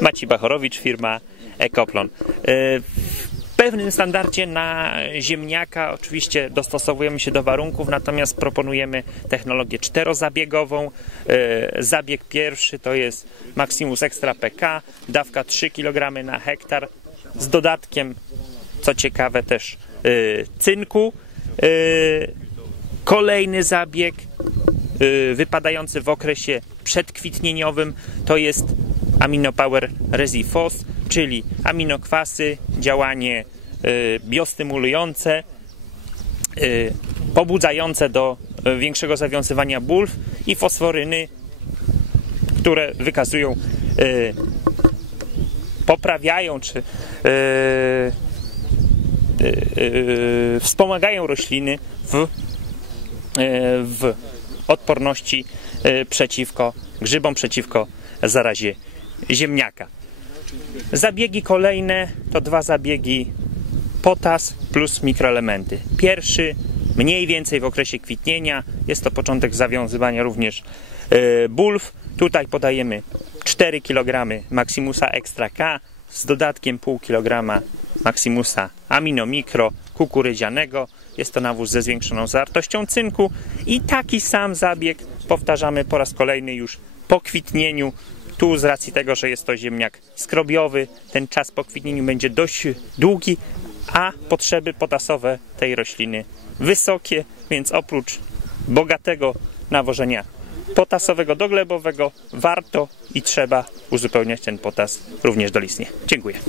Maciej Bachorowicz, firma Ekoplon. E, W pewnym standardzie na ziemniaka oczywiście dostosowujemy się do warunków, natomiast proponujemy technologię czterozabiegową. E, Zabieg pierwszy to jest Maximus Extra PK, dawka 3 kg na hektar z dodatkiem, co ciekawe też e, cynku. Kolejny zabieg y, wypadający w okresie przedkwitnieniowym to jest aminopower resifos, czyli aminokwasy, działanie y, biostymulujące, y, pobudzające do y, większego zawiązywania bulw i fosforyny, które wykazują, poprawiają czy wspomagają rośliny w w odporności przeciwko grzybom, przeciwko zarazie ziemniaka. Zabiegi kolejne to dwa zabiegi potas plus mikroelementy. Pierwszy mniej więcej w okresie kwitnienia, jest to początek zawiązywania również e, bulw. Tutaj podajemy 4 kg Maximusa Extra K z dodatkiem pół kg Maximusa Amino Micro kukurydzianego. Jest to nawóz ze zwiększoną zawartością cynku i taki sam zabieg powtarzamy po raz kolejny już po kwitnieniu. Tu z racji tego, że jest to ziemniak skrobiowy, ten czas po kwitnieniu będzie dość długi, a potrzeby potasowe tej rośliny wysokie, więc oprócz bogatego nawożenia potasowego doglebowego warto i trzeba uzupełniać ten potas również dolistnie. Dziękuję.